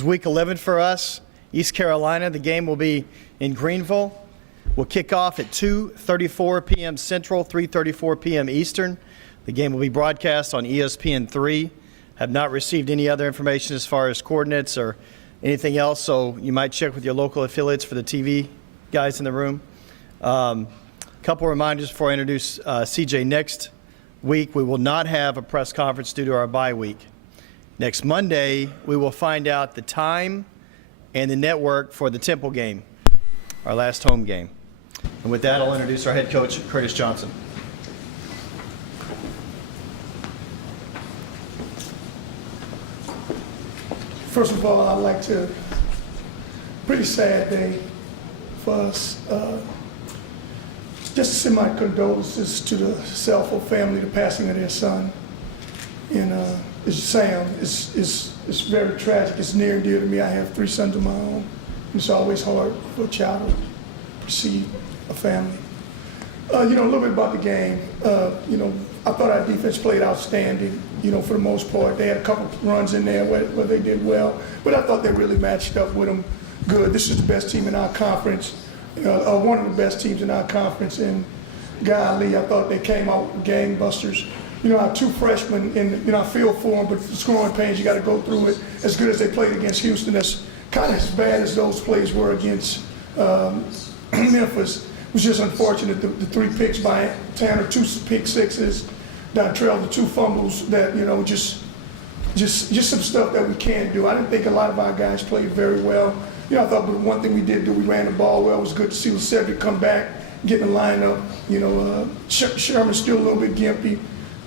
It's week 11 for us. East Carolina, the game will be in Greenville. We'll kick off at 2:34 p.m. Central, 3:34 p.m. Eastern. The game will be broadcast on ESPN3. Have not received any other information as far as coordinates or anything else, so you might check with your local affiliates for the TV guys in the room. Couple reminders before I introduce CJ. Next week, we will not have a press conference due to our bye week. Next Monday, we will find out the time and the network for the Temple game, our last home game. And with that, I'll introduce our head coach, Curtis Johnson. First of all, I'd like to, pretty sad day for us. Just to send my condolences to the Selfo family, the passing of their son. And it's Sam. It's very tragic. It's near and dear to me. I have 3 sons of my own. It's always hard for a child to perceive a family. A little bit about the game. I thought our defense played outstanding, for the most part. They had a couple runs in there where they did well, but I thought they really matched up with them good. This is the best team in our conference, one of the best teams in our conference, and golly, I thought they came out gangbusters. Our 2 freshmen, and I feel for them, but the growing pains, you got to go through it. As good as they played against Houston, that's kind of as bad as those plays were against Memphis. It was just unfortunate, the 3 picks by Tanner, 2 pick sixes, Dontrell, the 2 fumbles that, just some stuff that we can't do. I didn't think a lot of our guys played very well. I thought the one thing we did do, we ran the ball well. It was good to see Cedric come back, get in the lineup. Sherman's still a little bit gimpy,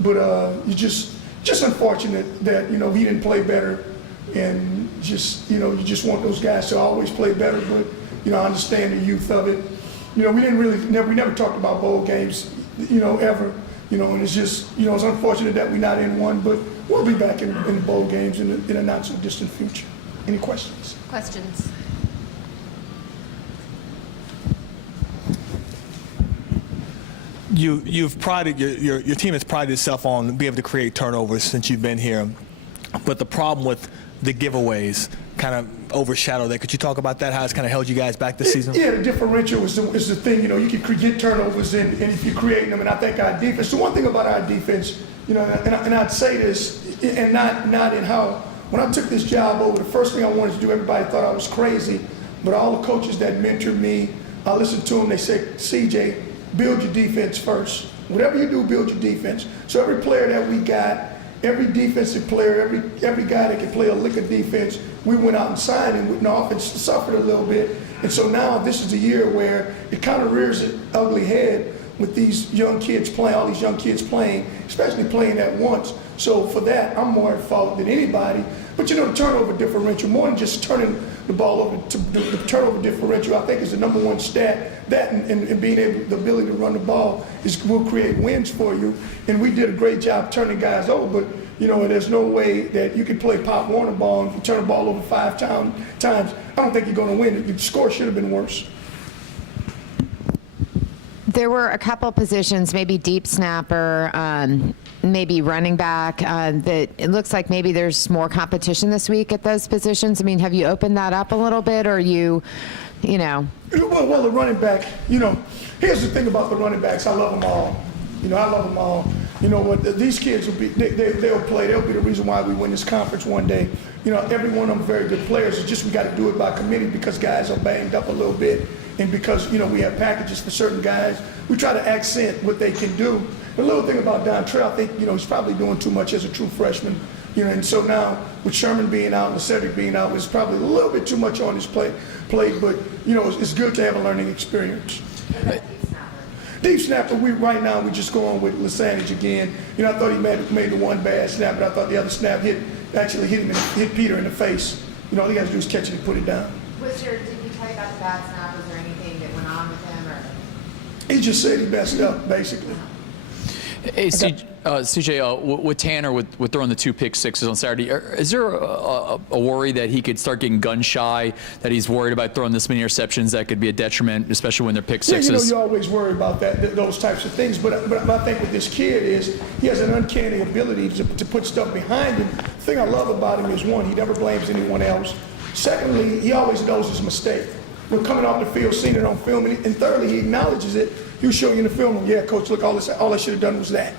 but just unfortunate that, he didn't play better. And you just want those guys to always play better, but, I understand the youth of it. We never talked about bowl games, ever. And it's just, it's unfortunate that we're not in one, but we'll be back in the bowl games in a not so distant future. Any questions? Questions? You've prided your team has prided itself on being able to create turnovers since you've been here, but the problem with the giveaways kind of overshadow that. Could you talk about that? How it's kind of held you guys back this season? Yeah, the differential is the thing. You can get turnovers and if you're creating them. And I think our defense. The one thing about our defense, and I'd say this, and not in how. When I took this job over, the first thing I wanted to do, everybody thought I was crazy, but all the coaches that mentored me, I listened to them. They said, CJ, build your defense first. Whatever you do, build your defense. So every player that we got, every defensive player, every guy that can play a lick of defense, we went out and signed, and the offense suffered a little bit. And so now this is the year where it kind of rears its ugly head with these young kids playing, all these young kids playing, especially playing at once. So for that, I'm more at fault than anybody. But the turnover differential, more than just turning the ball over, the turnover differential, I think is the #1 stat. That and being able, the ability to run the ball will create wins for you. And we did a great job turning guys over, but there's no way that you can play Pop Warner ball and if you turn the ball over 5 times. I don't think you're going to win. The score should have been worse. There were a couple positions, maybe deep snapper, maybe running back, that it looks like maybe there's more competition this week at those positions. I mean, have you opened that up a little bit, or are you? Well, the running back, here's the thing about the running backs. I love them all. I love them all. These kids will be, they'll play. They'll be the reason why we win this conference one day. Every one of them very good players. It's just we got to do it by committee because guys are banged up a little bit. And because, we have packages for certain guys, we try to accent what they can do. The little thing about Dontrell, I think, he's probably doing too much as a true freshman. And so now with Sherman being out and Cedric being out, it's probably a little bit too much on his plate. But, it's good to have a learning experience. Deep snapper, right now we just go on with Lasanage again. I thought he made the one bad snap, but I thought the other snap hit Peter in the face. All he got to do is catch it and put it down. Did you tell you about the bad snap? Was there anything that went on with him, or? He just said he messed up, basically. Hey, CJ, with Tanner, with throwing the 2 pick sixes on Saturday, is there a worry that he could start getting gun shy, that he's worried about throwing this many interceptions that could be a detriment, especially when they're pick sixes? You always worry about those types of things. But I think with this kid is he has an uncanny ability to put stuff behind him. The thing I love about him is, one, he never blames anyone else. Secondly, he always knows his mistake. We're coming off the field, seeing it on film, and thirdly, he acknowledges it. He'll show you in the film, yeah, coach, look, all I should have done was that.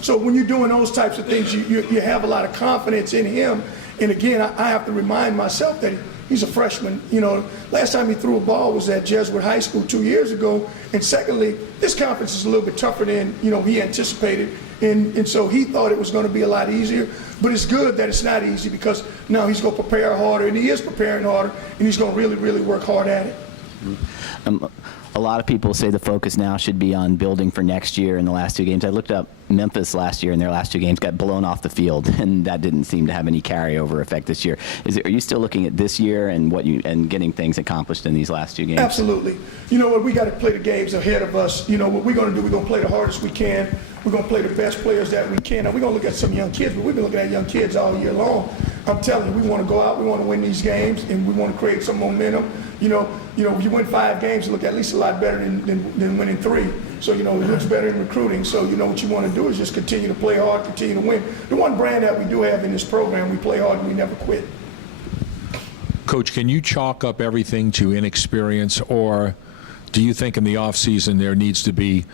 So when you're doing those types of things, you have a lot of confidence in him. And again, I have to remind myself that he's a freshman. Last time he threw a ball was at Jesuit High School 2 years ago. And secondly, this conference is a little bit tougher than he anticipated. And so he thought it was going to be a lot easier. But it's good that it's not easy, because now he's going to prepare harder, and he is preparing harder, and he's going to really, really work hard at it. A lot of people say the focus now should be on building for next year in the last 2 games. I looked up Memphis last year, and their last 2 games got blown off the field, and that didn't seem to have any carryover effect this year. Are you still looking at this year and getting things accomplished in these last 2 games? Absolutely. We got to play the games ahead of us. What we're going to do, we're going to play the hardest we can. We're going to play the best players that we can. Now, we're going to look at some young kids, but we've been looking at young kids all year long. I'm telling you, we want to go out, we want to win these games, and we want to create some momentum. If you win 5 games, you look at least a lot better than winning 3. So, it looks better in recruiting. So, what you want to do is just continue to play hard, continue to win. The one brand that we do have in this program, we play hard and we never quit. Coach, can you chalk up everything to inexperience, or do you think in the offseason there needs to be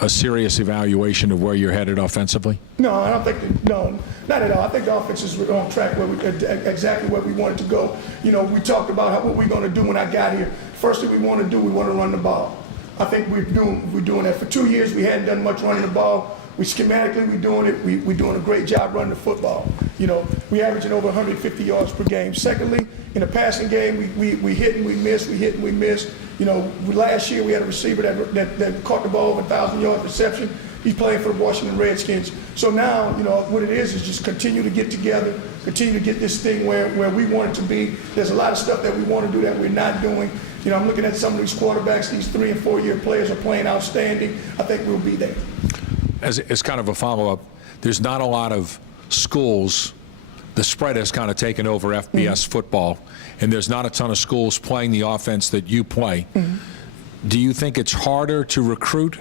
a serious evaluation of where you're headed offensively? No, I don't think no, not at all. I think the offense is on track exactly where we wanted to go. We talked about what we're going to do when I got here. First thing we want to run the ball. I think we're doing that. For 2 years, we hadn't done much running the ball. Schematically, we're doing it. We're doing a great job running the football. We averaging over 150 yards per game. Secondly, in the passing game, we hit and we miss. We hit and we miss. Last year we had a receiver that caught the ball over 1,000-yard reception. He's playing for the Washington Redskins. So now, what it is just continue to get together, continue to get this thing where we want it to be. There's a lot of stuff that we want to do that we're not doing. I'm looking at some of these quarterbacks. These 3- and 4-year players are playing outstanding. I think we'll be there. As kind of a follow-up, there's not a lot of schools. The spread has kind of taken over FBS football, and there's not a ton of schools playing the offense that you play. Do you think it's harder to recruit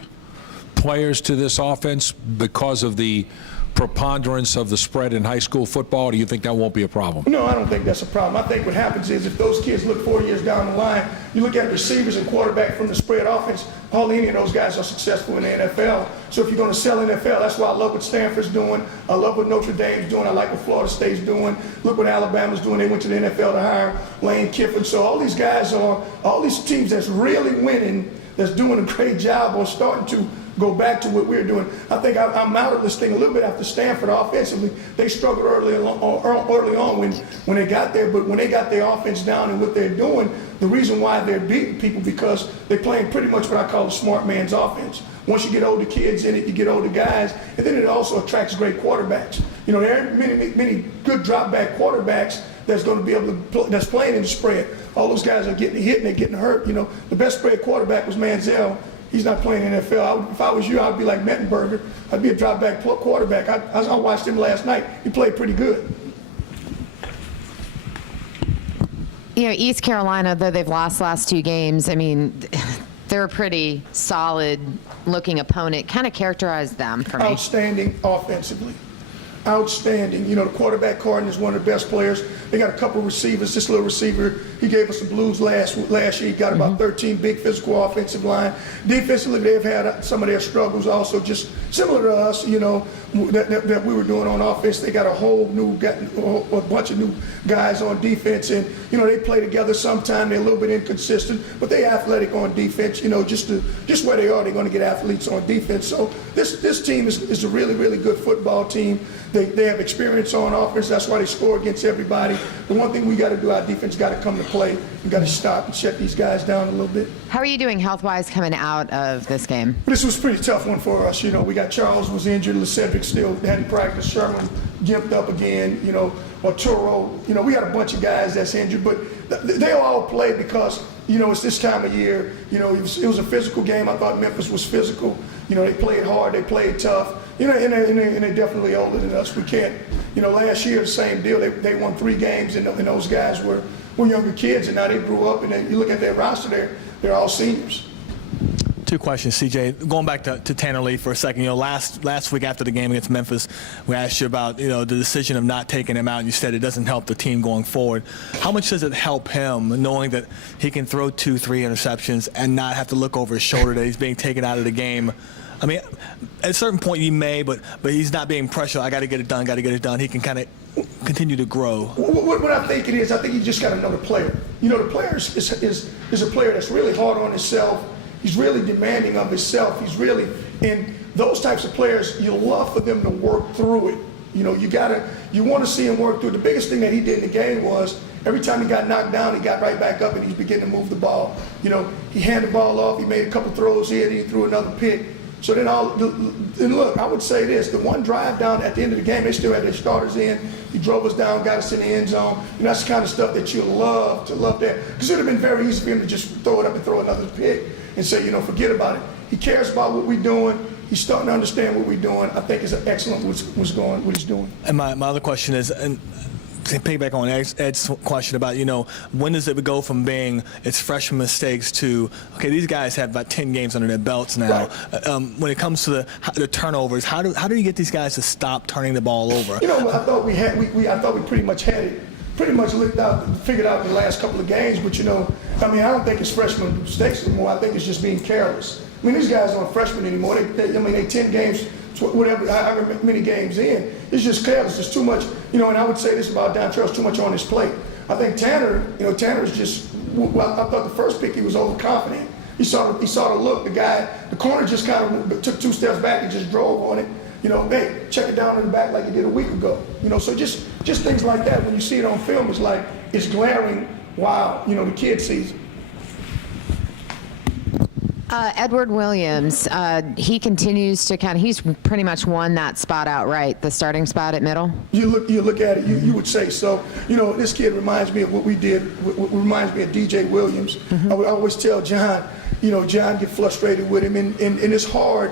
players to this offense because of the preponderance of the spread in high school football? Or do you think that won't be a problem? No, I don't think that's a problem. I think what happens is if those kids look 4 years down the line, you look at receivers and quarterback from the spread offense, hardly any of those guys are successful in the NFL. So if you're going to sell NFL, that's why I love what Stanford's doing. I love what Notre Dame's doing. I like what Florida State's doing. Look what Alabama's doing. They went to the NFL to hire Lane Kiffin. So all these guys all these teams that's really winning, that's doing a great job, are starting to go back to what we're doing. I think I'm out of this thing a little bit after Stanford offensively. They struggled early on when they got there, but when they got their offense down and what they're doing, the reason why they're beating people because they're playing pretty much what I call a smart man's offense. Once you get older kids in it, you get older guys, and then it also attracts great quarterbacks. There aren't many good drop back quarterbacks that's going to be able to that's playing in the spread. All those guys are getting hit and they're getting hurt. The best spread quarterback was Manziel. He's not playing NFL. If I was you, I'd be like Mettenberger. I'd be a drop back quarterback. I watched him last night. He played pretty good. East Carolina, though they've lost last 2 games, they're a pretty solid-looking opponent. Kind of characterize them for me. Outstanding offensively. Outstanding. The quarterback, Carden, is one of the best players. They got a couple receivers. This little receiver, he gave us the blues last year. He got about 13 big physical offensive line. Defensively, they've had some of their struggles also, just similar to us, that we were doing on offense. They got a bunch of new guys on defense, and they play together sometime. They're a little bit inconsistent, but they're athletic on defense. Just where they are, they're going to get athletes on defense. So this team is a really, really good football team. They have experience on offense. That's why they score against everybody. The one thing we got to do, our defense got to come to play. We got to stop and shut these guys down a little bit. How are you doing health-wise coming out of this game? This was a pretty tough one for us. We got Charles was injured. LeCedric still hadn't practiced. Sherman gimped up again. Arturo. We got a bunch of guys that's injured, but they all play because it's this time of year. It was a physical game. I thought Memphis was physical. They played hard. They played tough. And they're definitely older than us. We can't. Last year the same deal. They won 3 games, and those guys were younger kids, and now they grew up. And then you look at their roster, they're all seniors. Two questions, CJ. Going back to Tanner Lee for a second. Last week after the game against Memphis, we asked you about the decision of not taking him out, and you said it doesn't help the team going forward. How much does it help him knowing that he can throw 2-3 interceptions and not have to look over his shoulder that he's being taken out of the game? I mean, at a certain point he may, but he's not being pressured. I got to get it done. He can kind of continue to grow. What I think it is, I think you just got to know the player. The player is a player that's really hard on himself. He's really demanding of himself. And those types of players, you love for them to work through it. You want to see him work through it. The biggest thing that he did in the game was every time he got knocked down, he got right back up and he's beginning to move the ball. He handed the ball off, he made a couple throws here, and he threw another pick. So then and look, I would say this, the one drive down at the end of the game, they still had their starters in. He drove us down, got us in the end zone. That's the kind of stuff that you love that. Because it would have been very easy for him to just throw it up and throw another pick and say, forget about it. He cares about what we're doing. He's starting to understand what we're doing. I think it's excellent what he's doing. And my other question is, and to piggyback on Ed's question about, when does it go from being it's freshman mistakes to, okay, these guys have about 10 games under their belts now. Right. When it comes to the turnovers, how do you get these guys to stop turning the ball over? I thought we pretty much had it. Pretty much figured out in the last couple of games, but I don't think it's freshman mistakes anymore. I think it's just being careless. These guys aren't freshmen anymore. They 10 games, whatever, however many games in. It's just careless. There's too much, and I would say this about Dontrell's too much on his plate. I think Tanner's just, I thought the first pick he was overconfident. He saw the look. The corner just kind of took 2 steps back and just drove on it. Hey, check it down in the back like he did a week ago. So just things like that. When you see it on film, it's glaring. Wow, the kid sees it. Edward Williams, he continues to he's pretty much won that spot outright, the starting spot at middle. You look at it, you would say so. This kid reminds me of what we did. Reminds me of DJ Williams. Mm-hmm. I would always tell John, John get frustrated with him, and it's hard.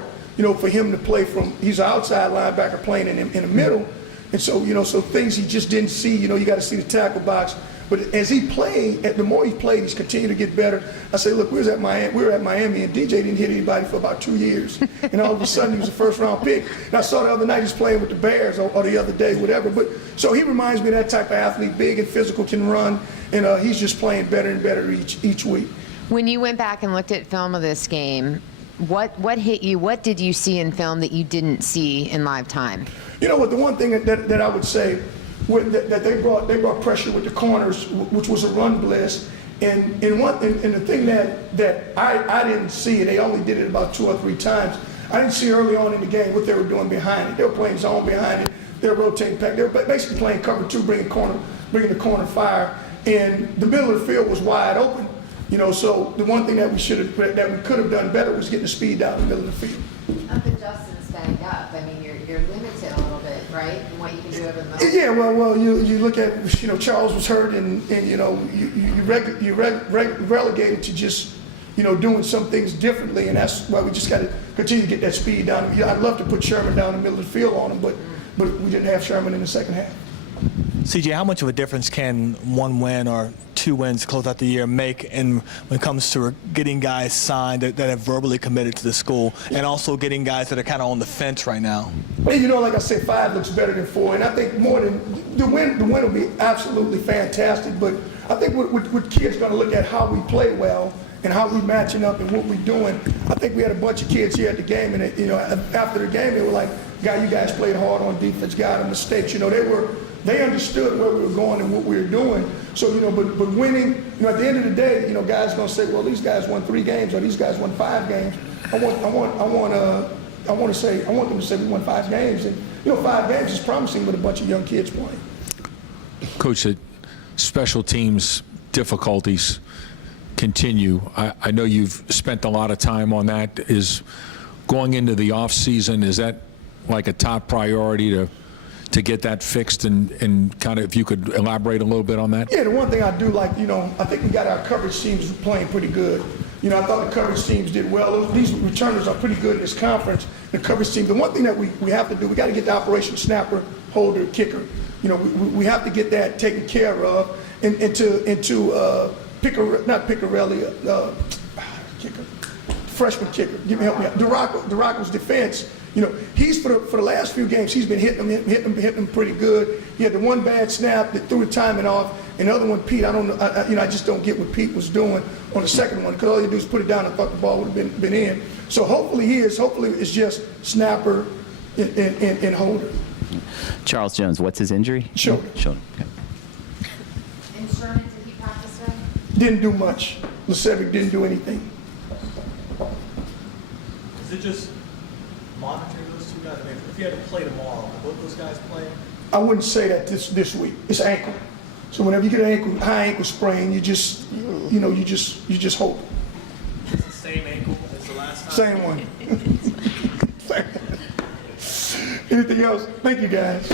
For him to play he's an outside linebacker playing in the middle. And so, so things he just didn't see, you got to see the tackle box. But as he played, the more he played, he's continued to get better. I say, look, we were at Miami, and DJ didn't hit anybody for about 2 years. And all of a sudden, he was a first-round pick. And I saw the other night he's playing with the Bears, or the other day, whatever. But so he reminds me of that type of athlete, big and physical, can run, and he's just playing better and better each week. When you went back and looked at film of this game, what hit you? What did you see in film that you didn't see in live time? The one thing that I would say that they brought pressure with the corners, which was a run blitz, and the thing that I didn't see, and they only did it about 2 or 3 times. I didn't see early on in the game what they were doing behind it. They were playing zone behind it. They were rotating back. They were basically playing cover 2, bringing the corner fire, and the middle of the field was wide open. So the one thing that we could have done better was getting the speed down the middle of the field. But Justin's banged up. You're limited a little bit, right, in what you can do over the middle. Yeah, well, you look at Charles was hurt, and you relegated to just doing some things differently, and that's why we just got to continue to get that speed down. I'd love to put Sherman down the middle of the field on him, but we didn't have Sherman in the second half. CJ, how much of a difference can 1 win or 2 wins to close out the year make when it comes to getting guys signed that have verbally committed to the school, and also getting guys that are kind of on the fence right now? And like I said, 5 looks better than 4, and I think more than the win will be absolutely fantastic. But I think what kids are going to look at how we play well and how we matching up and what we're doing. I think we had a bunch of kids here at the game, and after the game they were like, "God, you guys played hard on defense. Got a mistakes." They understood where we were going and what we were doing. So, but winning, at the end of the day, guys gonna say, well, these guys won 3 games or these guys won 5 games. I want them to say we won 5 games, and 5 games is promising with a bunch of young kids playing. Coach, the special teams difficulties continue. I know you've spent a lot of time on that. Is going into the off season, is that like a top priority to get that fixed, and kind of if you could elaborate a little bit on that? Yeah, the one thing I do like, I think we got our coverage teams playing pretty good. I thought the coverage teams did well. These returners are pretty good in this conference. The coverage team, the one thing that we have to do, we got to get the operation snapper, holder, kicker. We have to get that taken care of, kicker, freshman kicker. Help me out. DeRocco's defense. You know, he's for the last few games, he's been hitting them pretty good. He had the one bad snap that threw the timing off, and the other one, Pete, I don't know, I just don't get what Pete was doing on the second one, because all he do is put it down. I thought the ball would have been in. So hopefully it's just snapper and holder. Charles Jones, what's his injury? Shoulder. Shoulder. Okay. And Sherman, did he practice today? Didn't do much. Lucevic didn't do anything. Is it just monitoring those two guys? I mean, if you had to play tomorrow, would both those guys play? I wouldn't say that this week. It's ankle. So whenever you get an high ankle sprain, you just hope. It's the same ankle as the last time? Same one. Anything else? Thank you, guys.